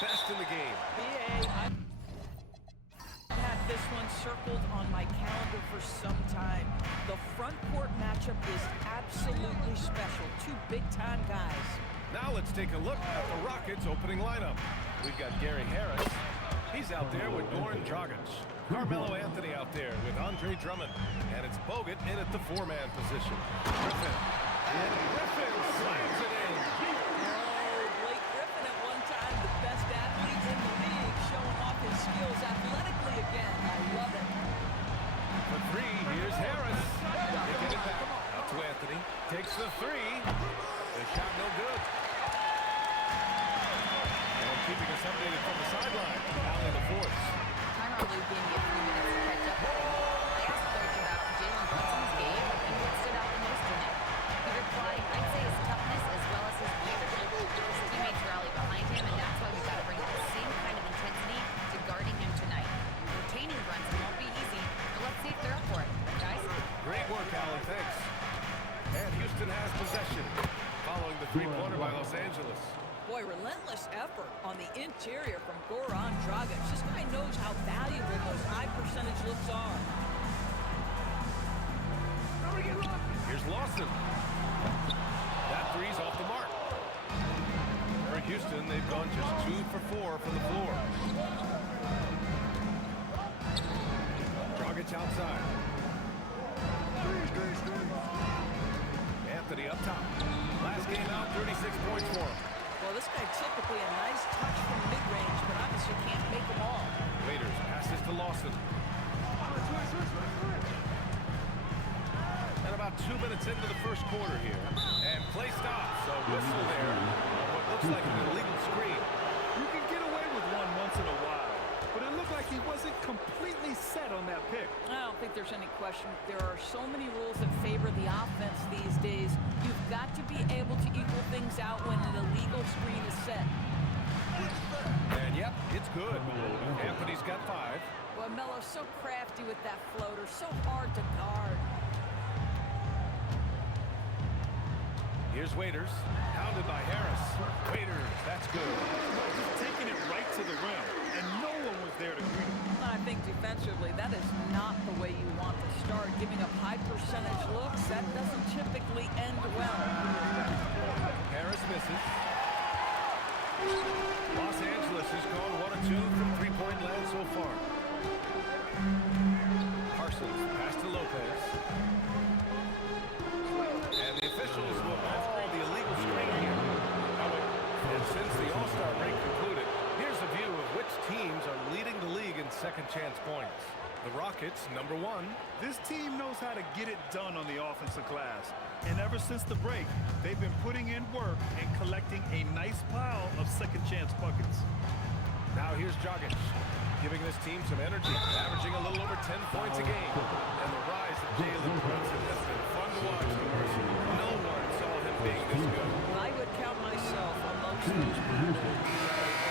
best in the game. I've had this one circled on my calendar for some time. The front court matchup is absolutely special. Two big-time guys. Now let's take a look at the Rockets' opening lineup. We've got Gary Harris. He's out there with Goran Dragic. Carmelo Anthony out there with Andre Drummond. And it's Bogut in at the four-man position. Griffin. And Griffin slams it in. Blake Griffin at one time, the best athlete in the league, showing off his skills athletically again. I love it. For three, here's Harris. Taking it back. Out to Anthony. Takes the three. The shot no good. And keeping us updated from the sideline, Allie LaForce. Time only gave me a few minutes to catch up. I asked Coach about Jalen Brunson's game and what stood out the most in it. He replied, I'd say his toughness as well as his leadership. His teammates rally behind him, and that's why we've got to bring the same kind of intensity to guarding him tonight. Retaining Brunson won't be easy, but let's see if they're up for it, guys. Great work, Allie. Thanks. And Houston has possession, following the three-pointer by Los Angeles. Boy, relentless effort on the interior from Goran Dragic. This guy knows how valuable those high-percentage looks are. Here's Lawson. That three's off the mark. For Houston, they've gone just 2 for 4 from the floor. Dragic outside. Anthony up top. Last game out, 36 points for him. Well, this guy typically a nice touch from mid-range, but obviously can't make them all. Waiters passes to Lawson. And about 2 minutes into the first quarter here. And play stops. A whistle there on what looks like an illegal screen. You can get away with one once in a while, but it looked like he wasn't completely set on that pick. I don't think there's any question. There are so many rules that favor the offense these days. You've got to be able to equal things out when an illegal screen is set. And yep, it's good. Anthony's got 5. Well, Melo's so crafty with that floater, so hard to guard. Here's Waiters, pounded by Harris. Waiters, that's good. Just taking it right to the rim, and no one was there to greet him. I think defensively, that is not the way you want to start. Giving up high percentage looks, that doesn't typically end well. Harris misses. Los Angeles has gone 1 of 2 from three-point land so far. Parsons, pass to Lopez. And the officials will call the illegal screen here. And since the All-Star break concluded, here's a view of which teams are leading the league in second chance points. The Rockets, number 1. This team knows how to get it done on the offensive glass. And ever since the break, they've been putting in work and collecting a nice pile of second chance buckets. Now here's Dragic, giving this team some energy, averaging a little over 10 points a game. And the rise of Jalen Brunson has been fun to watch. No one saw him being this good. I would count myself amongst those people.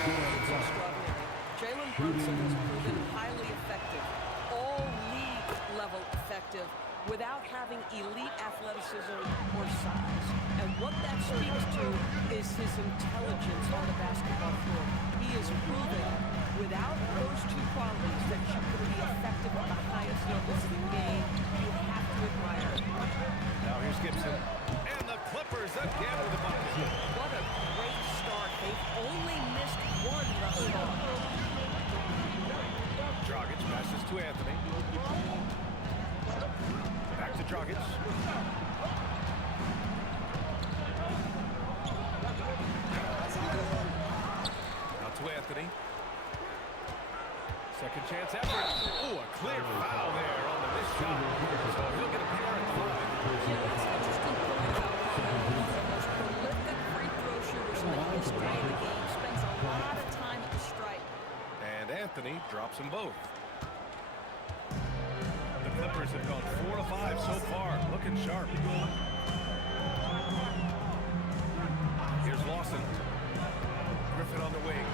It's extraordinary. Jalen Brunson has proven highly effective, all league-level effective, without having elite athleticism or size. And what that speaks to is his intelligence on the basketball floor. He is proving, without those two qualities, that you can be effective on the highest levels of the game. You have to admire it. Now here's Gibson. And the Clippers again with the bucket. What a great start. They've only missed one thus far. Dragic passes to Anthony. Back to Dragic. Now to Anthony. Second chance effort. Oh, a clear foul there on the missed shot. So he'll get a pair at 5. Yeah, that's an interesting point about Carmelo. One of the most prolific free throw shooters in the history of the game. Spends a lot of time at the stripe. And Anthony drops them both. The Clippers have gone 4 of 5 so far. Looking sharp. Here's Lawson. Griffin on the wing.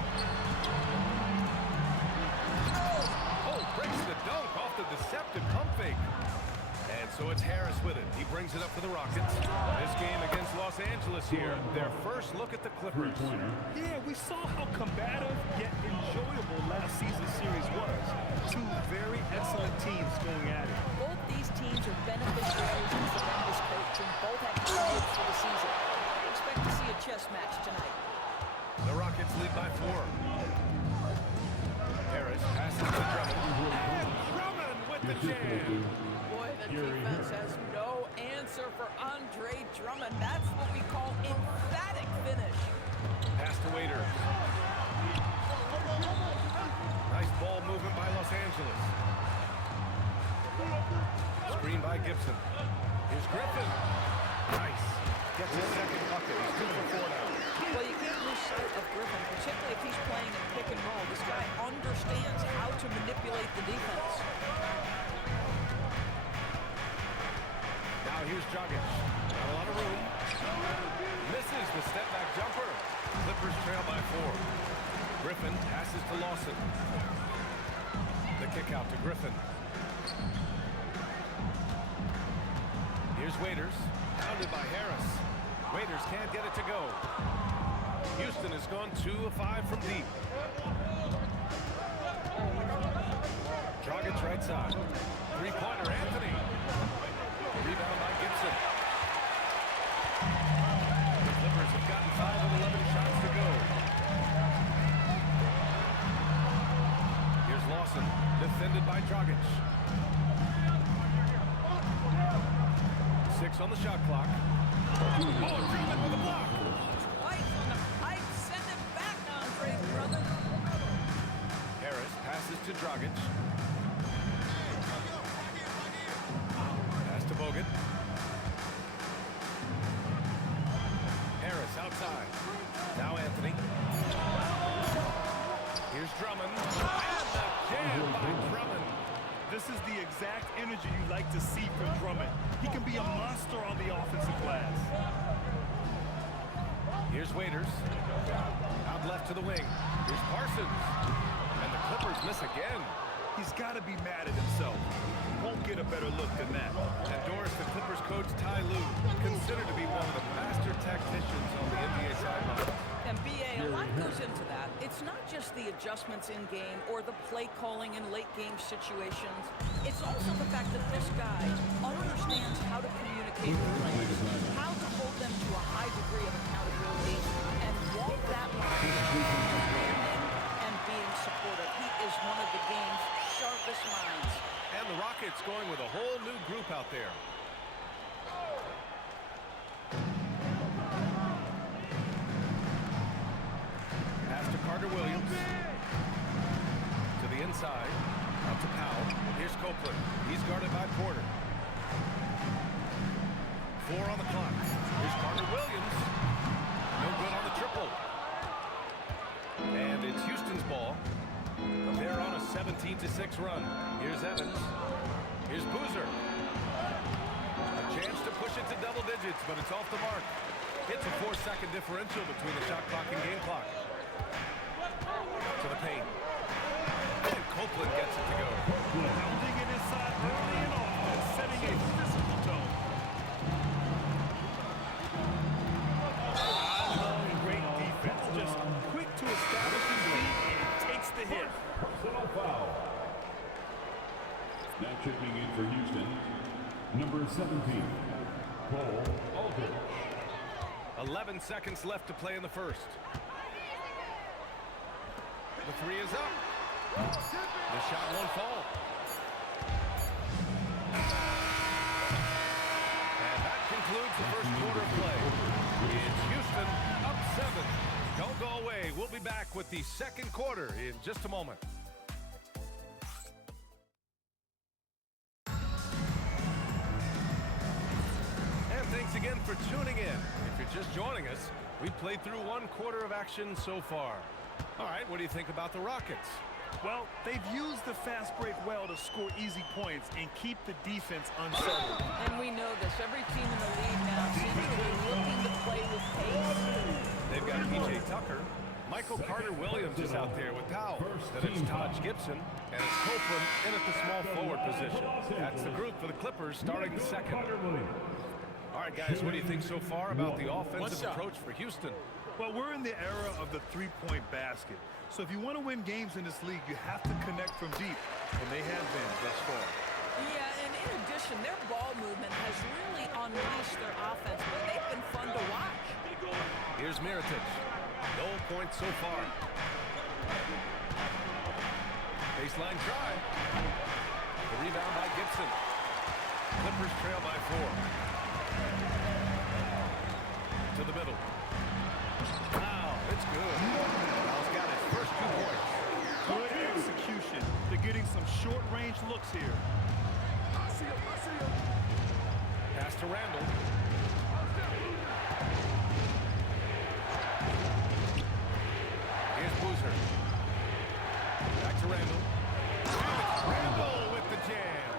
Oh, breaks the dunk off the deceptive pump fake. And so it's Harris with it. He brings brings it up for the Rockets. This game against Los Angeles here, their first look at the Clippers. Yeah, we saw how combative yet enjoyable last season's series was. Two very excellent teams going at it. Both these teams are beneficiaries of tremendous coaching. Both have high hopes for the season. I expect to see a chess match tonight. The Rockets lead by 4. Harris passes to Drummond. And Drummond with the jam. Boy, the defense has no answer for Andre Drummond. That's what we call emphatic finish. Pass to Waiters. Nice ball movement by Los Angeles. Screen by Gibson. Here's Griffin. Nice. Gets his second bucket. He's 2 for 4 now. Well, you can't lose sight of Griffin, particularly if he's playing in pick and roll. This guy understands how to manipulate the defense. Now here's Dragic. Not a lot of room. Misses the step-back jumper. Clippers trail by 4. Griffin passes to Lawson. The kick out to Griffin. Here's Waiters. Pounded by Harris. Waiters can't get it to go. Houston has gone 2 of 5 from deep. Dragic right side. Three-pointer, Anthony. Rebound by Gibson. The Clippers have gotten 5 of 11 shots to go. Here's Lawson, defended by Dragic. 6 on the shot clock. Oh, Drummond with a block. Twice on the pipe. Send it back, Andre, brother. Harris passes to Dragic. Pass to Bogut. Harris outside. Now Anthony. Here's Drummond. And the jam by Drummond. This is the exact energy you like to see from Drummond. He can be a monster on the offensive glass. Here's Waiters. Out left to the wing. Here's Parsons. And the Clippers miss again. He's got to be mad at himself. Won't get a better look than that. And Doris, the Clippers coach Ty Lue, considered to be one of the master tacticians on the NBA sideline. And B.A., a lot goes into that. It's not just the adjustments in game or the play calling in late game situations. It's also the fact that this guy understands how to communicate with players, how to hold them to a high degree of accountability, and walk that line of demanding and being supportive. He is one of the game's sharpest minds. And the Rockets going with a whole new group out there. Pass to Carter Williams. To the inside. Up to Powell. Here's Copeland. He's guarded by Porter. 4 on the clock. Here's Carter Williams. No good on the triple. And it's Houston's ball. They're on a 17-6 run. Here's Evans. Here's Boozer. A chance to push it to double digits, but it's off the mark. It's a 4-second differential between the shot clock and game clock. To the paint. And Copeland gets it to go. Pounding it inside early and often, setting a physical tone. Great defense. Just quick to establish his lead and takes the hit. Personal foul. Now checking in for Houston, number 17, Paul Aldridge. 11 seconds left to play in the first. The 3 is up. The shot won't fall. And that concludes the first quarter of play. It's Houston up 7. Don't go away. We'll be back with the second quarter in just a moment. And thanks again for tuning in. If you're just joining us, we've played through 1 quarter of action so far. All right, what do you think about the Rockets? Well, they've used the fast break well to score easy points and keep the defense unsettled. And we know this. Every team in the league now seems to be looking to play with pace. They've got P.J. Tucker. Michael Carter-Williams is out there with Powell. Then it's Taj Gibson. And it's Copeland in at the small forward position. That's the group for the Clippers starting the second. right, guys, what do you think so far about the offensive approach for Houston? Well, we're in the era of the three-point basket. So if you want to win games in this league, you have to connect from deep, and they have been thus far. Yeah, and in addition, their ball movement has really unleashed their offense, but they've been fun to watch. Here's Mirotic. No points so far. Baseline drive. The rebound by Gibson. Clippers trail by 4. To the middle. Wow, it's good. Kyle's got his first 2 points. Good execution. They're getting some short-range looks here. Pass to Randall. Here's Boozer. Back to Randall. Randall with the jam.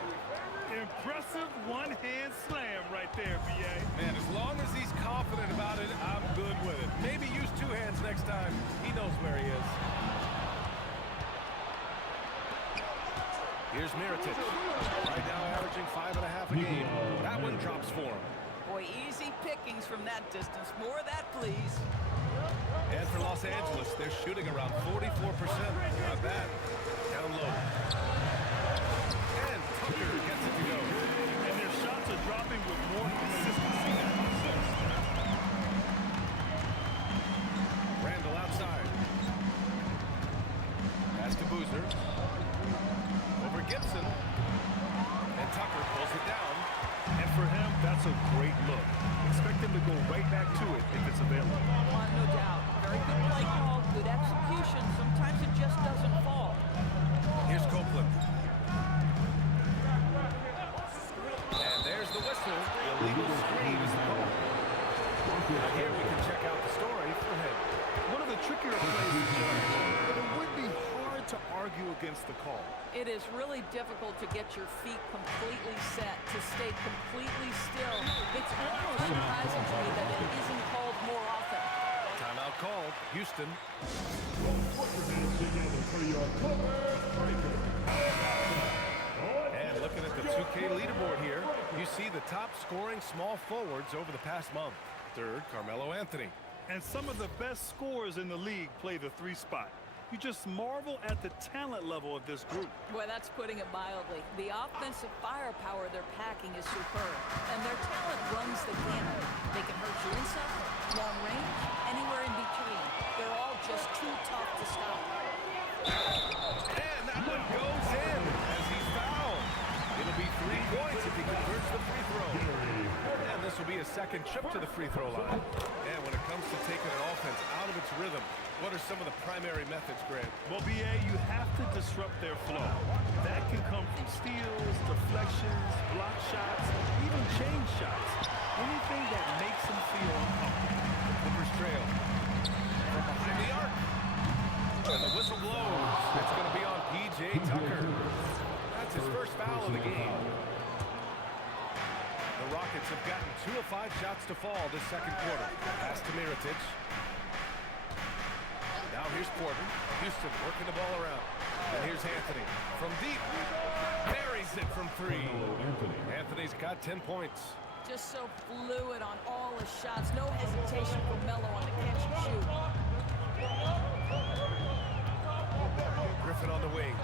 Impressive one-hand slam right there, B.A. Man, as long as he's confident about it, I'm good with it. Maybe use 2 hands next time. He knows where he is. Here's Mirotic. Right now averaging 5.5 a game. That one drops for him. Boy, easy pickings from that distance. More of that, please. And for Los Angeles, they're shooting around 44%. Not bad. Down low. And Tucker gets it to go. And their shots are dropping with more consistency than success. Randall outside. Pass to Boozer. Over Gibson. And Tucker pulls it down. And for him, that's a great look. Expect him to go right back to it if it's available. No doubt. Very good play call, good execution. Sometimes it just doesn't fall. Here's Copeland. And there's the whistle. The illegal screen is the call. Now here we can check out the story for him. One of the trickier plays to judge, but it would be hard to argue against the call. It is really difficult to get your feet completely set, to stay completely still. It's almost surprising to me that it isn't called more often. Timeout called. Houston. And looking at the 2K leaderboard here, you see the top scoring small forwards over the past month. Third, Carmelo Anthony. And some of the best scorers in the league play the 3 spot. You just marvel at the talent level of this group. Well, that's putting it mildly. The offensive firepower they're packing is superb, and their talent runs the gamut. They can hurt you inside, long range, anywhere in between. They're all just too tough to stop. And that one goes in as he's fouled. It'll be 3 points if he converts the free throw. And this will be a second trip to the free throw line. And when it comes to taking an offense out of its rhythm, what are some of the primary methods, Grant? Well, B.A., you have to disrupt their flow. That can come from steals, deflections, block shots, even chain shots. Anything that makes them feel uncomfortable. Clippers trail. From behind the arc. And the whistle blows. It's going to be on P.J. Tucker. That's his first foul of the game. The Rockets have gotten 2 of 5 shots to fall this second quarter. Pass to Mirotic. Now here's Porter. Houston working the ball around. And here's Anthony from deep. Buries it from 3. Anthony's got 10 points. Just so fluid on all his shots. No hesitation for Melo on the catch and shoot. Griffin on the wing.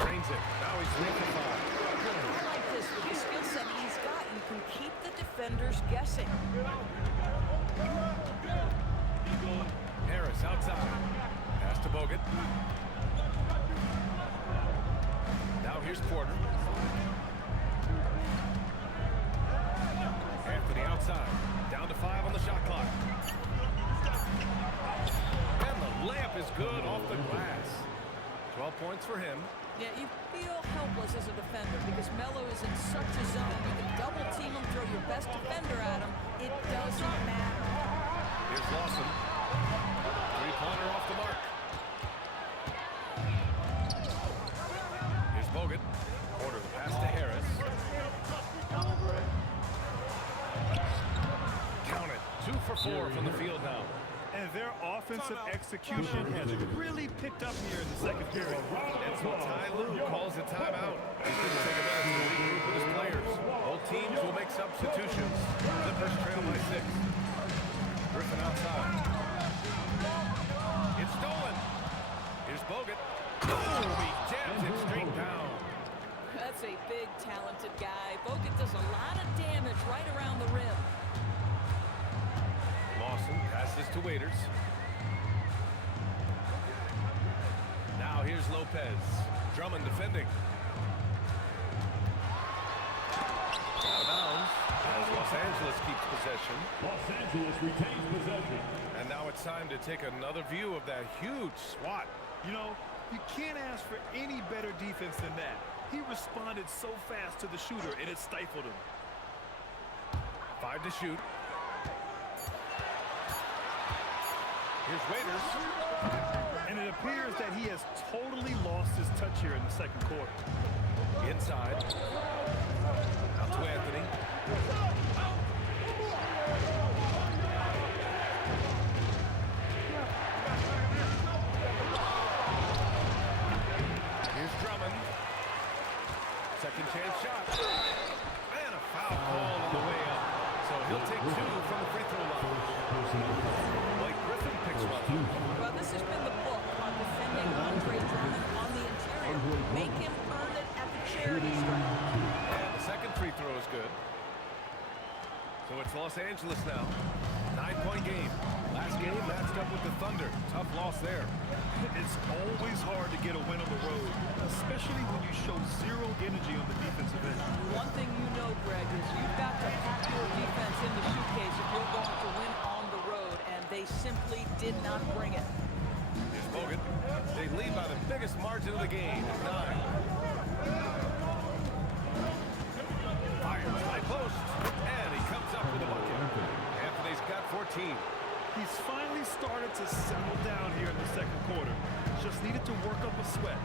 Drains it. Now he's 3 for 5. I like this. With the skill set he's got, you can keep the defenders guessing. Harris outside. Pass to Bogut. Now here's Porter. Anthony outside. Down to 5 on the shot clock. And the layup is good off the glass. 12 points for him. Yeah, you feel helpless as a defender because Melo is in such a zone. You can double team him, throw your best defender at him. It doesn't matter. Here's Lawson. 3-pointer off the mark. Here's Bogut. Porter the pass to Harris. Count it. 2 for 4 from the field now. And their offensive execution has really picked up here in the second period. And so Ty Lue calls a timeout. He's going to take a minute to regroup with his players. Both teams will make substitutions. Clippers trail by 6. Griffin outside. It's stolen. Here's Bogut. Boom! He jams it straight down. That's a big, talented guy. Bogut does a lot of damage right around the rim. Lawson passes to Waiters. Now here's Lopez. Drummond defending. Out of bounds as Los Angeles keeps possession. Los Angeles retains possession. And now it's time to take another view of that huge swat. You know, you can't ask for any better defense than that. He responded so fast to the shooter, and it stifled him. 5 to shoot. Here's Waiters. And it appears that he has totally lost his touch here in the second quarter. Inside. Out to Anthony. Here's Drummond. Second chance shot. And a foul call on the way up. So he'll take 2 from the free throw line. Blake Griffin picks one. Well, this has been the book on defending Andre Drummond on the interior. Make him earn it at the charity stripe. And the second free throw is good. So it's Los Angeles now. 9-point game. Last game matched up with the Thunder. Tough loss there. It's always hard to get a win on the road, especially when you show zero energy on the defensive end. One thing you know, Greg, is you've got to pack your defense in the suitcase if you're going to win on the road, and they simply did not bring it. Here's Bogut. They lead by the biggest margin of the game, 9. Fires high post, and he comes up with a bucket. Anthony's got 14. He's finally started to settle down here in the second quarter. Just needed to work up a sweat.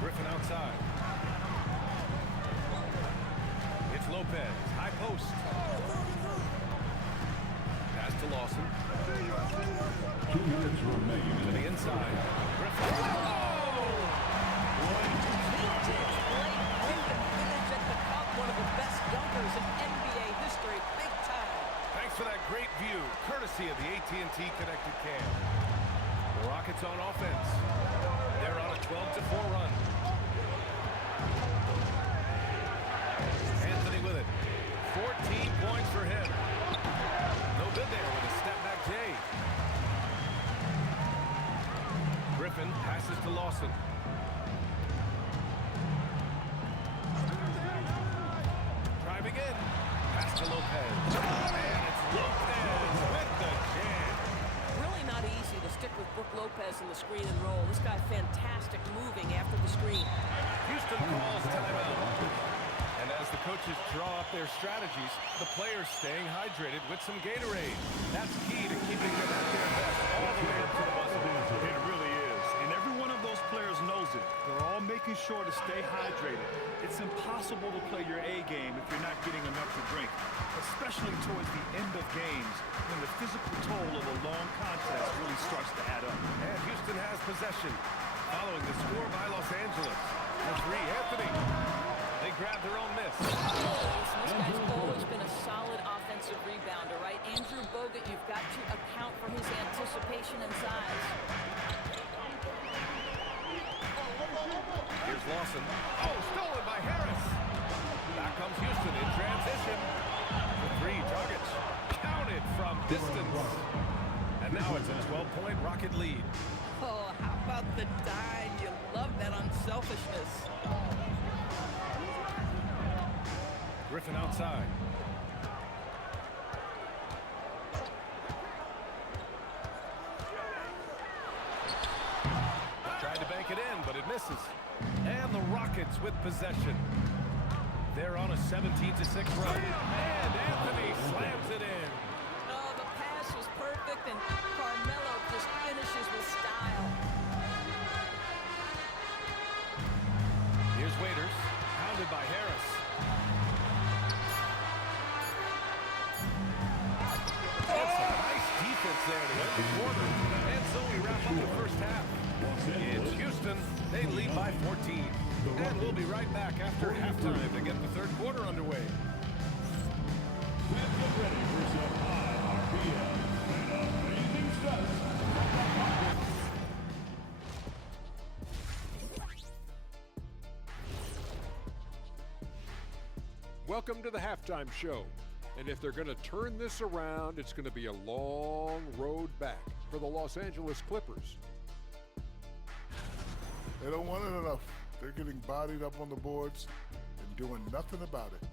Griffin outside. It's Lopez, high post. Pass to Lawson. 2 minutes remain. To the inside. Griffin. Blake Griffin finished at the cup, one of the best dunkers in NBA history, big time. Thanks for that great view, courtesy of the AT&T Connected Cam. The Rockets on offense. They're on a 12-4 run. Anthony with it. 14 points for him. No good there with a step-back J. Griffin passes to Lawson. Driving in. Pass to Lopez. And it's Lopez with the jam. Really not easy to stick with Brook Lopez in the screen and roll. This guy fantastic moving after the screen. Houston calls timeout. And as the coaches draw up their strategies, the players staying hydrated with some Gatorade. That's key to keeping them at their best all the way up to the buzzer. It really is. And every one of those players knows it. They're all making sure to stay hydrated. It's impossible to play your A game if you're not getting enough to drink, especially towards the end of games when the physical toll of a long contest really starts to add up. And Houston has possession following the score by Los Angeles. For 3, Anthony. They grab their own miss. This guy's always been a solid offensive rebounder, right? Andrew Bogut, you've got to account for his anticipation and size. Here's Lawson. Oh, stolen by Harris. Back comes Houston in transition. For 3, Dragic. Counted from distance. And now it's a 12-point Rocket lead. Oh, how about the dime? You love that unselfishness. Griffin outside. Tried to bank it in, but it misses. And the Rockets with possession. They're on a 17-6 run. And Anthony slams it in. Oh, the pass was perfect, and Carmelo just finishes with style. Here's Waiters, pounded by Harris. That's some nice defense there to end the quarter. We'll be right back after halftime to get the third quarter underway. Let's get ready for some high RPM and amazing stunts. Welcome to the halftime show. And if they're going to turn this around, it's going to be a long road back for the Los Angeles Clippers. They don't want it enough. They're getting bodied up on the boards and doing nothing about it.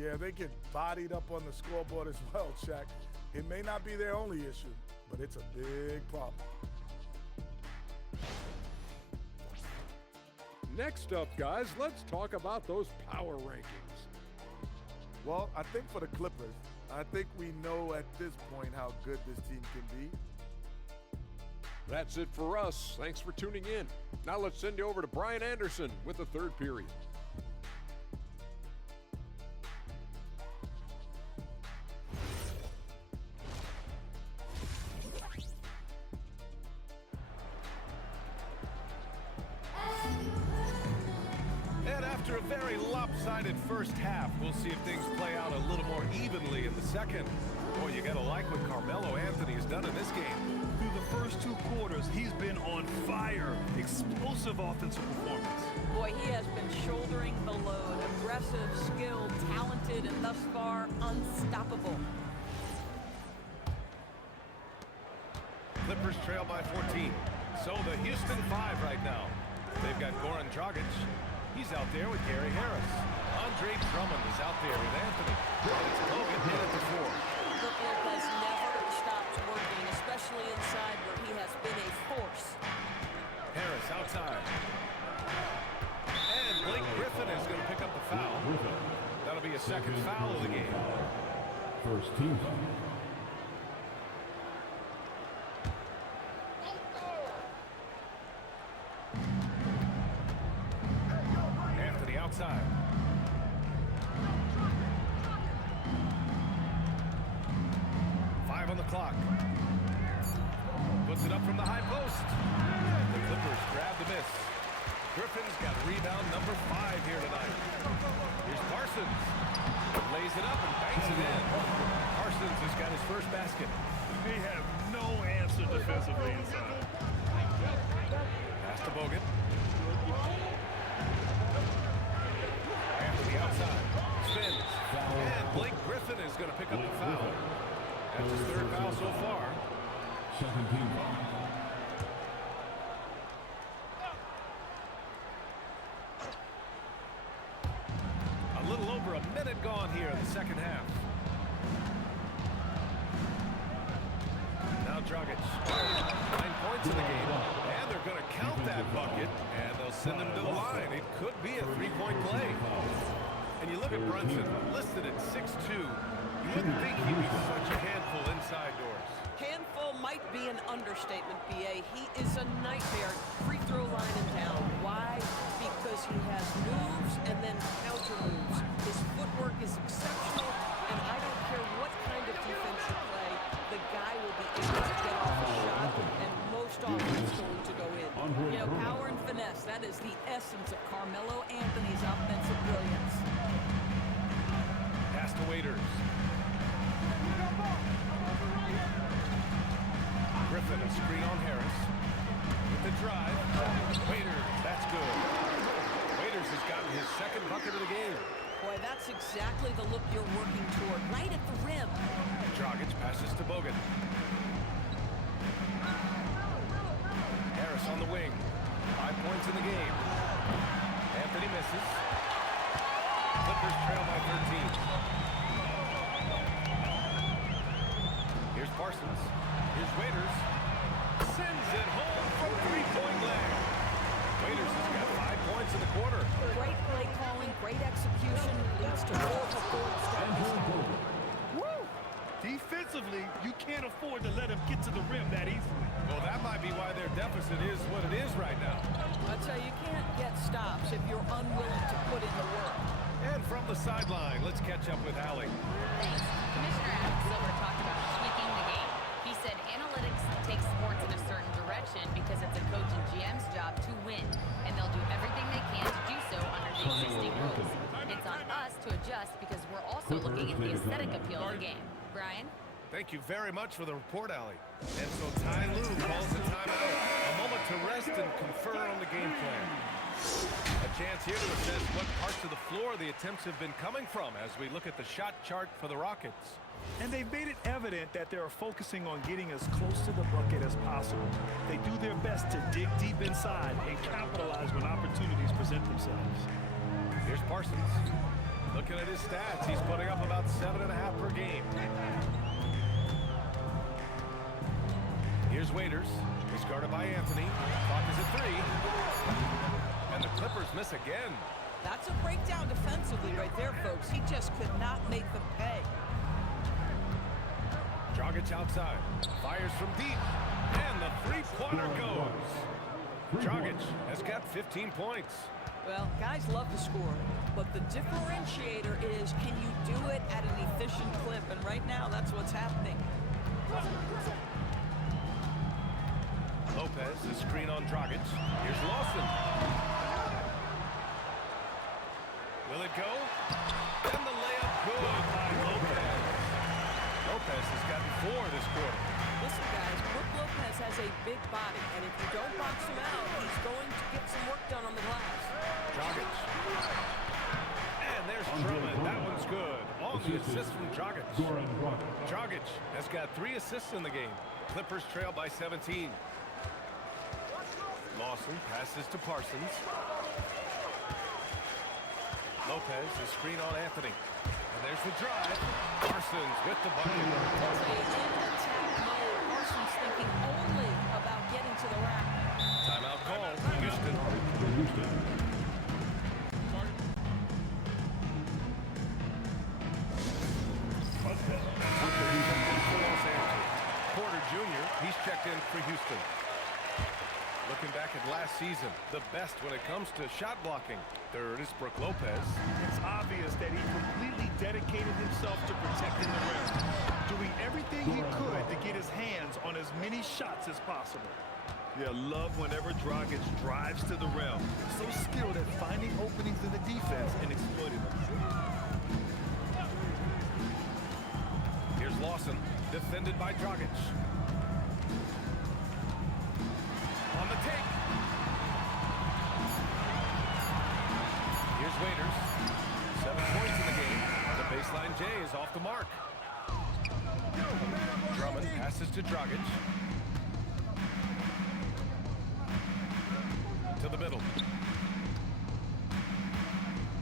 Yeah, they get bodied up on the scoreboard as well, Shaq. It may not be their only issue, but it's a big problem. Next up, guys, let's talk about those power rankings. Well, I think for the Clippers, I think we know at this point how good this team can be. That's it for us. Thanks for tuning in. Now let's send you over to Brian Anderson with the third period. And after a very lopsided first half, we'll see if things play out a little more evenly in the second. Boy, you gotta like what Carmelo Anthony has done in this game. Through the first 2 quarters, he's been on fire. Explosive offensive performance. Boy, he has been shouldering the load. Aggressive, skilled, talented, and thus far, unstoppable. Clippers trail by 14. So the Houston 5 right now. They've got Goran Dragic. He's out there with Gary Harris. Andre Drummond is out there with Anthony. And it's Bogut in at the 4. Brook Lopez never stops working, especially inside where he has been a force. Harris outside. And Blake Griffin is going to pick up the foul. That'll be a second foul of the game. First team. Anthony outside. On the clock. Puts it up from the high post. The Clippers grab the miss. Griffin's got rebound number 5 here tonight. Here's Parsons. Lays it up and banks it in. Parsons has got his first basket. They have no answer defensively inside. Pass to Bogut. Anthony outside. Spins. And Blake Griffin is going to pick up the foul. That's his third foul so far. Second team. A little over a minute gone here in the second half. Now Dragic. 9 points in the game. And they're going to count that bucket. And they'll send him to the line. It could be a 3-point play. And you look at Brunson, listed at 6'2". You wouldn't think he was such a handful inside doors. Handful might be an understatement, B.A. He is a nightmare. Free throw line and down. Why? Because he has moves and then counter moves. His footwork is exceptional, and I don't care what kind of defense you play, the guy will be able to get off a shot, and most often it's going to go in. You know, power and finesse, that is the essence of Carmelo Anthony's offensive brilliance. Pass to Waiters. Griffin, a screen on Harris. With the drive. Waiters, that's good. Waiters has gotten his second bucket of the game. Boy, that's exactly the look you're working toward, right at the rim. Dragic passes to Bogut. Harris on the wing. 5 points in the game. Anthony misses. Clippers trail by 13. Here's Parsons. Here's Waiters. Sends it home from 3-point land. Waiters has got 5 points in the quarter. Great play calling, great execution, leads to more of a third step. Woo! Defensively, you can't afford to let him get to the rim that easily. Well, that might be why their deficit is what it is right now. I'd say you can't get stops if you're unwilling to put in the work. And from the sideline, let's catch up with Allie. Thanks. Commissioner Adam Silver talked about tweaking the game. He said analytics take sports in a certain direction, possession because it's a coach and GM's job to win, and they'll do everything they can to do so under the existing rules. It's on us to adjust because we're also looking at the aesthetic appeal of the game. Brian? Thank you very much for the report, Allie. And so Ty Lue calls a timeout. A moment to rest and confer on the game plan. A chance here to assess what parts of the floor the attempts have been coming from as we look at the shot chart for the Rockets. And they've made it evident that they're focusing on getting as close to the bucket as possible. They do their best to dig deep inside and capitalize when opportunities present themselves. Here's Parsons. Looking at his stats, he's putting up about 7.5 per game. Here's Waiters. He's guarded by Anthony. Clock is at 3. And the Clippers miss again. That's a breakdown defensively right there, folks. He just could not make them pay. Dragic outside. Fires from deep. And the three-pointer goes. Dragic has got 15 points. Well, guys love to score, but the differentiator is, can you do it at an efficient clip? And right now, that's what's happening. Lopez, the screen on Dragic. Here's Lawson. Will it go? And the layup good by Lopez. Lopez has gotten 4 this quarter. Listen, guys, Brook Lopez has a big body, and if you don't box him out, he's going to get some work done on the glass. Dragic. And there's Drummond. That one's good. On the assist from Dragic. Dragic has got 3 assists in the game. Clippers trail by 17. Lawson passes to Parsons. Lopez, the screen on Anthony. And there's the drive. Parsons with the bucket. It's a in-attack mode. Parsons thinking only about getting to the rack. Timeout call. Houston. Porter Jr., he's checked in for Houston. Looking back at last season, the best when it comes to shot blocking. Third is Brook Lopez. It's obvious that he completely dedicated himself to protecting the rim, doing everything he could to get his hands on as many shots as possible. Yeah, love whenever Dragic drives to the rim. So skilled at finding openings in the defense and exploiting them. Here's Lawson, defended by Dragic. On the take. Here's Waiters. 7 points in the game. The baseline J is off the mark. Drummond passes to Dragic. To the middle.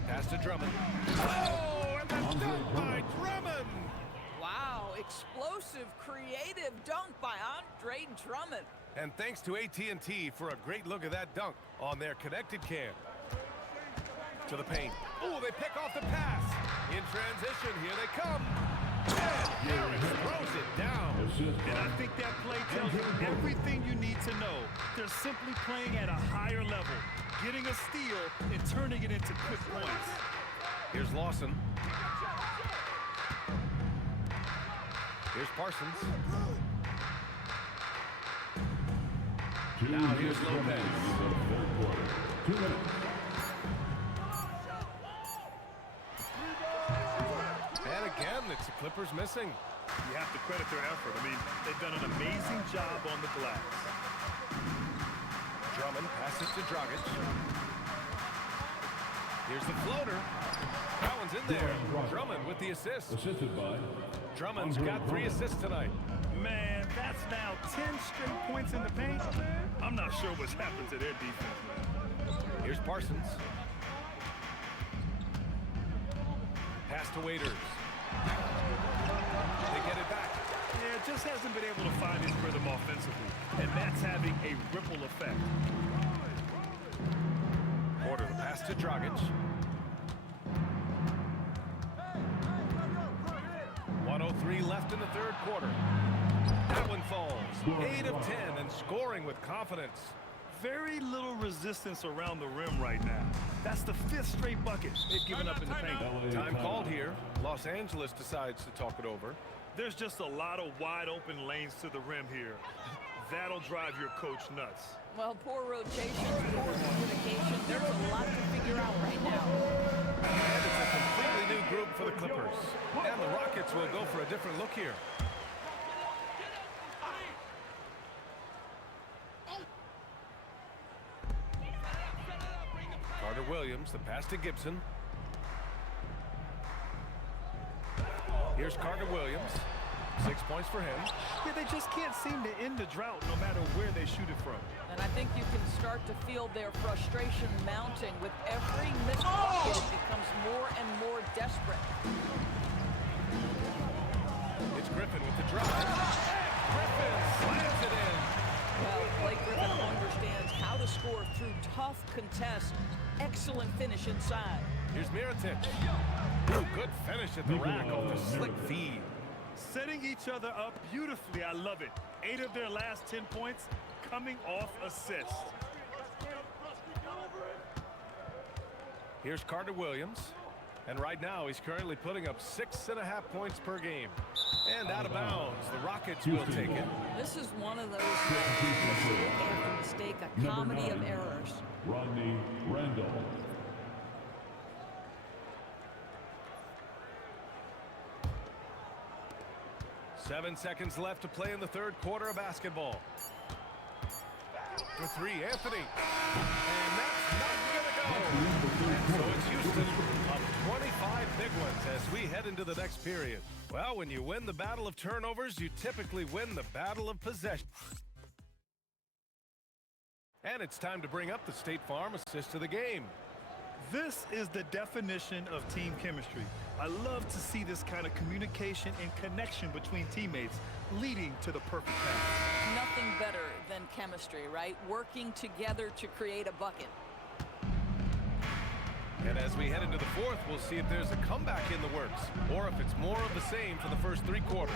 Pass to Drummond. Oh, and the dunk by Drummond! Wow, explosive, creative dunk by Andre Drummond. And thanks to AT&T for a great look at that dunk on their connected cam. To the paint. Oh, they pick off the pass. In transition, here they come. And Harris throws it down. And I think that play tells you everything you need to know. They're simply playing at a higher level, getting a steal and turning it into quick points. Here's Lawson. Here's Parsons. Now here's Lopez. And again, it's the Clippers missing. You have to credit their effort. I mean, they've done an amazing job on the glass. Drummond passes to Dragic. Here's the floater. That one's in there. Drummond with the assist. Assisted by Drummond's got 3 assists tonight. Man, that's now 10 straight points in the paint. I'm not sure what's happened to their defense, man. Here's Parsons. Pass to Waiters. They get it back. Yeah, just hasn't been able to find his rhythm offensively, and that's having a ripple effect. Porter, the pass to Dragic. 1:03 left in the third quarter. That one falls. 8 of 10 and scoring with confidence. Very little resistance around the rim right now. That's the 5th straight bucket they've given up in the paint. Time called here. Los Angeles decides to talk it over. There's just a lot of wide open lanes to the rim here. That'll drive your coach nuts. Well, poor rotation, poor communication. There's a lot to figure out right now. And it's a completely new group for the Clippers. And the Rockets will go for a different look here. Carter Williams, the pass to Gibson. Here's Carter Williams. 6 points for him. Yeah, they just can't seem to end the drought no matter where they shoot it from. And I think you can start to feel their frustration mounting. With every missed bucket, it becomes more and more desperate. It's Griffin with the drive. Griffin slams it in. Well, Blake Griffin understands how to score through tough contests. Excellent finish inside. Here's Mirotic. Ooh, good finish at the rack off the slick feed. Setting each other up beautifully. I love it. 8 of their last 10 points coming off assists. Here's Carter Williams. And right now, he's currently putting up 6.5 points per game. And out of bounds, the Rockets will take it. This is one of those mistake after mistake, a comedy of errors. Rodney Randall. Seven seconds left to play in the third quarter of basketball. For three, Anthony. And that's not going to go. And so it's Houston up 25 big ones as we head into the next period. Well, when you win the battle of turnovers, you typically win the battle of possession. And it's time to bring up the State Farm assist of the game. This is the definition of team chemistry. I love to see this kind of communication and connection between teammates leading to the perfect pass. Nothing better than chemistry, right? Working together to create a bucket. And as we head into the fourth, we'll see if there's a comeback in the works or if it's more of the same for the first three quarters.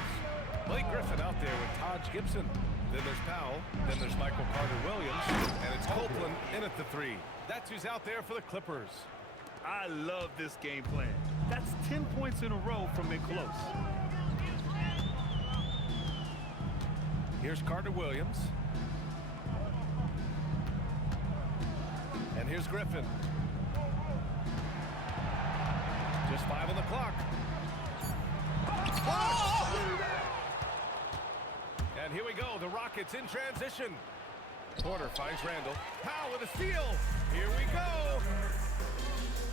Blake Griffin out there with Taj Gibson. Then there's Powell. Then there's Michael Carter-Williams. And it's Copeland in at the three. That's who's out there for the Clippers. I love this game plan. That's 10 points in a row from in close. Here's Carter-Williams. And here's Griffin. Just 5 on the clock. And here we go, the Rockets in transition. Porter finds Randall. Powell with a steal. Here we go.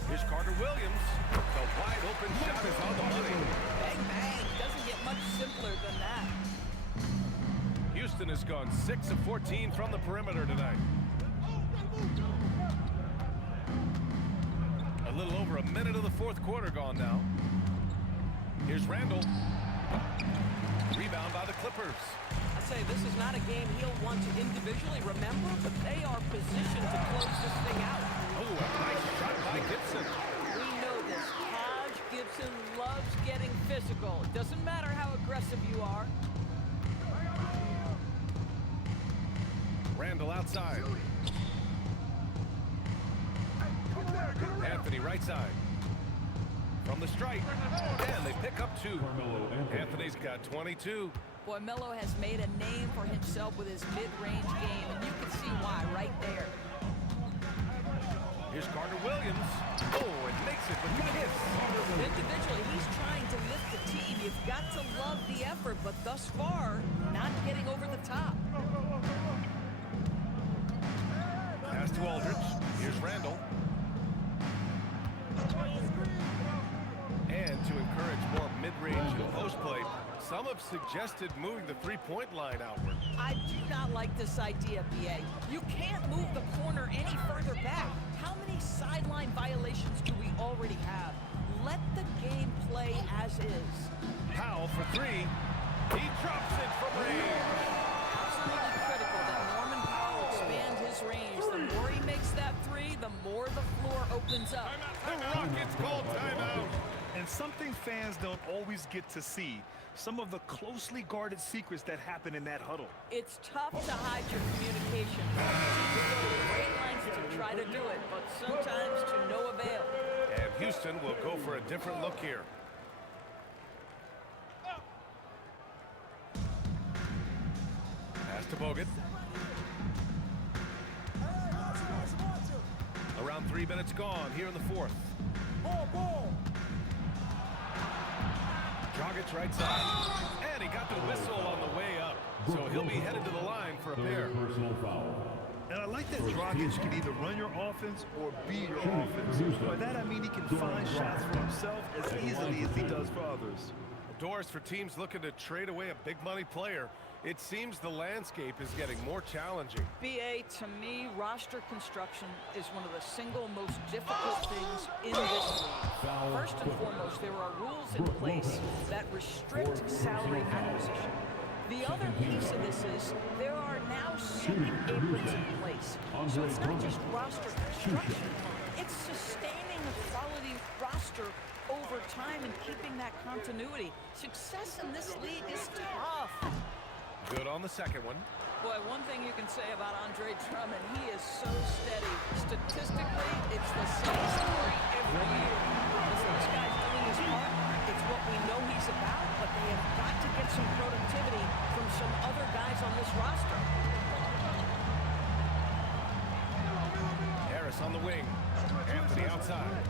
Here's Carter-Williams. The wide open shot is on the money. Bang, bang. Doesn't get much simpler than that. Houston has gone 6 of 14 from the perimeter tonight. A little over a minute of the fourth quarter gone now. Here's Randall. Rebound by the Clippers. I say this is not a game he'll want to individually remember, but they are positioned to close this thing out. Oh, a nice shot by Gibson. We know this. Taj Gibson loves getting physical. It doesn't matter how aggressive you are. Randall outside. Anthony right side. From the strike. And they pick up 2. Anthony's got 22. Boy, Melo has made a name for himself with his mid-range game, and you can see why right there. Here's Carter-Williams. Oh, and makes it with the kiss. Individually, he's trying to lift the team. You've got to love the effort, but thus far, not getting over the top. Pass to Aldridge. Here's Randall. And to encourage more mid-range and post play, some have suggested moving the three-point line outward. I do not like this idea, BA. You can't move the corner any further back. How many sideline violations do we already have? Let the game play as is. Powell for 3. He drops it from range. Absolutely critical that Norman Powell expand his range. The more he makes that 3, the more the floor opens up. The Rockets call timeout. And something fans don't always get to see, some of the closely guarded secrets that happen in that huddle. It's tough to hide your communication. You go to great lengths to try to do it, but sometimes to no avail. And Houston will go for a different look here. Pass to Bogut. Around 3 minutes gone here in the fourth. Dragic right side. And he got the whistle on the way up. So he'll be headed to the line for a pair. Personal foul. And I like that Dragic can either run your offense or be your offense. By that I mean he can find shots for himself as easily as he does for others. Doors for teams looking to trade away a big money player. It seems the landscape is getting more challenging. BA, to me, roster construction is one of the single most difficult things in this league. First and foremost, there are rules in place that restrict salary acquisition. The other piece of this is there are now second aprons in place. So it's not just roster construction, it's sustaining a quality roster over time and keeping that continuity. Success in this league is tough. Good on the second one. Boy, one thing you can say about Andre Drummond, he is so steady. Statistically, it's the same story every year. Listen, this guy's doing his part. It's what we know he's about, but they have got to get some productivity from some other guys on this roster. Harris on the wing. Anthony outside.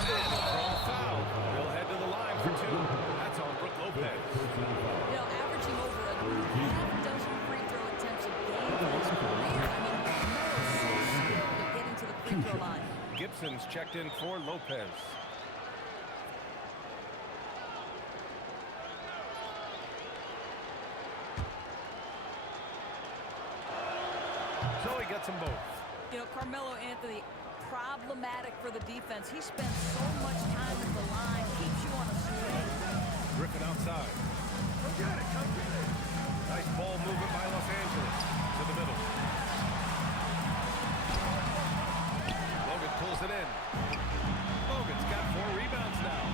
Foul. He'll head to the line for two. That's on Brook Lopez. You know, averaging over a half dozen free throw attempts a game for his career. I mean, Melo's so skilled at getting to the free throw line. Gibson's checked in for Lopez. So he gets them both. You know, Carmelo Anthony, problematic for the defense. He spends so much time at the line, keeps you on a swing. Griffin outside. Come get it, come get it. Nice ball movement by Los Angeles to the middle. Logan pulls it in. Logan's got 4 rebounds now.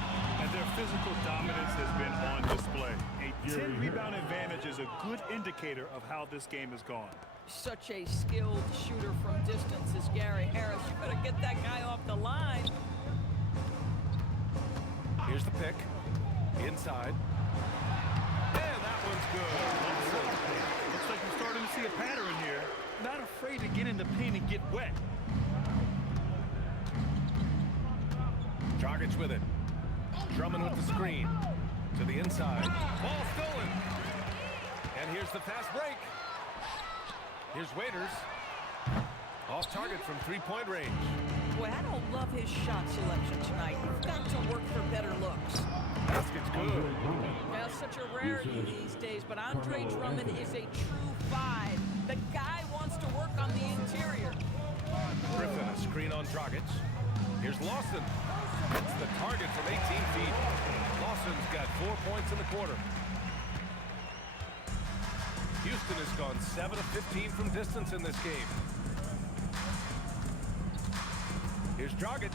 And their physical dominance has been on display. A 10-rebound advantage is a good indicator of how this game has gone. Such a skilled shooter from distance is Gary Harris. You better get that guy off the line. Here's the pick. Inside. And that one's good. Looks like we're starting to see a pattern here. Not afraid to get in the paint and get wet. Dragic with it. Drummond with the screen. To the inside. Ball stolen. And here's the fast break. Here's Waiters. Off target from 3-point range. Boy, I don't love his shot selection tonight. You've got to work for better looks. Basket's good. Now, such a rarity these days, but Andre Drummond is a true 5. The guy wants to work on the interior. Griffin, a screen on Dragic. Here's Lawson. It's the target from 18 feet. Lawson's got 4 points in the quarter. Houston has gone 7 of 15 from distance in this game. Here's Dragic.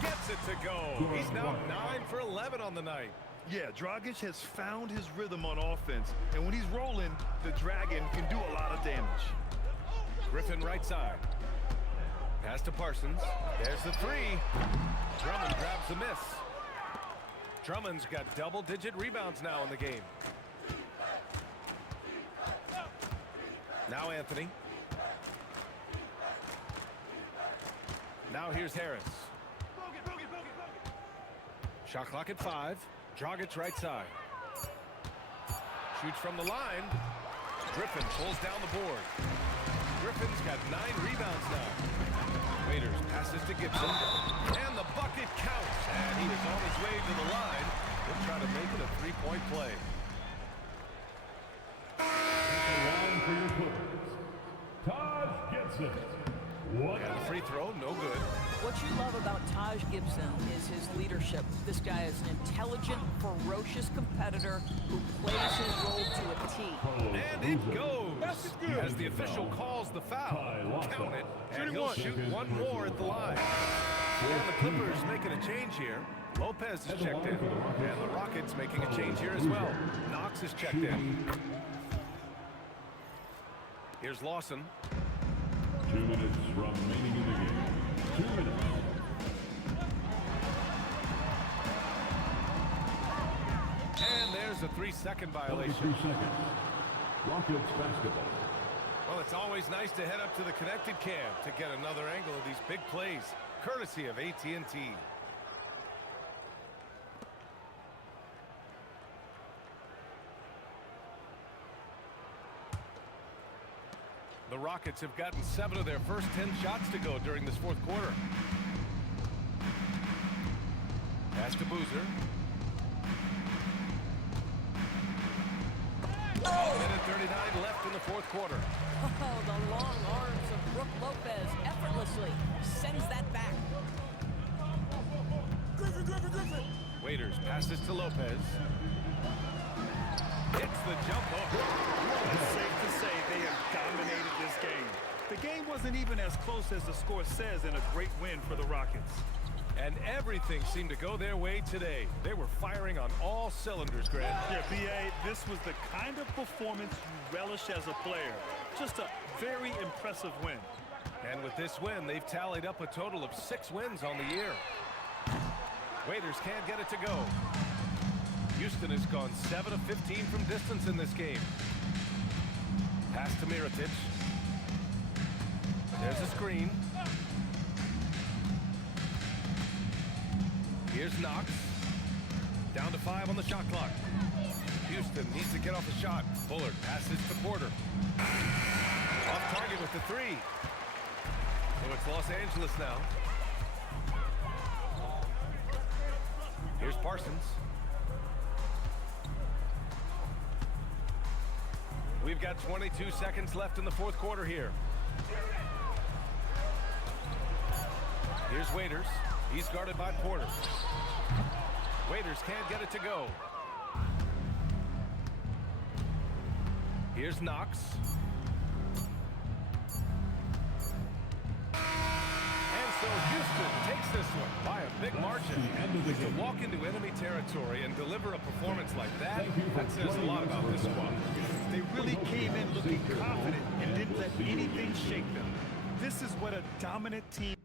Gets it to go. He's now 9 for 11 on the night. Yeah, Dragic has found his rhythm on offense. And when he's rolling, the Dragon can do a lot of damage. Griffin right side. Pass to Parsons. There's the 3. Drummond grabs the miss. Drummond's got double-digit rebounds now in the game. Now Anthony. Now here's Harris. Shot clock at 5. Dragic right side. Shoots from the line. Griffin pulls down the board. Griffin's got 9 rebounds now. Waiters passes to Gibson. And the bucket counts. And he is on his way to the line. He'll try to make it a 3-point play. Line for your Clippers. Taj Gibson. And the free throw, no good. What you love about Taj Gibson is his leadership. This guy is an intelligent, ferocious competitor who plays his role to a T. And it goes. As the official calls the foul, count it, and he'll shoot one more at the line. And the Clippers making a change here. Lopez is checked in, and the Rockets making a change here as well. Knox is checked in. Here's Lawson. 2 minutes remaining in the game. 2 minutes. And there's a 3-second 23 violation. seconds. Rockets basketball. Well, it's always nice to head up to the connected cam to get another angle of these big plays, courtesy of AT&T. The Rockets have gotten 7 of their first 10 shots to go during this fourth quarter. Pass to Boozer. Minute 39 left in the fourth quarter. Oh, the long arms of Brook Lopez effortlessly sends that back. Griffin. Waiters passes to Lopez. Hits the jump hook. It's safe to say they have dominated this game. The game wasn't even as close as the score says, and a great win for the Rockets. And everything seemed to go their way today. They were firing on all cylinders, Grant. Yeah, B.A., this was the kind of performance you relish as a player. Just a very impressive win. And with this win, they've tallied up a total of 6 wins on the year. Waiters can't get it to go. Houston has gone 7 of 15 from distance in this game. Pass to Mirotic. There's a screen. Here's Knox. Down to 5 on the shot clock. Houston needs to get off the shot. Bullard passes to Porter. Off target with the 3. So it's Los Angeles now. Here's Parsons. We've got 22 seconds left in the fourth quarter here. Here's Waiters. He's guarded by Porter. Waiters can't get it to go. Here's Knox. And so Houston takes this one by a big margin. To walk into enemy territory and deliver a performance like that, that says a lot about this squad. They really came in looking confident and didn't let anything shake them. This is what a dominant team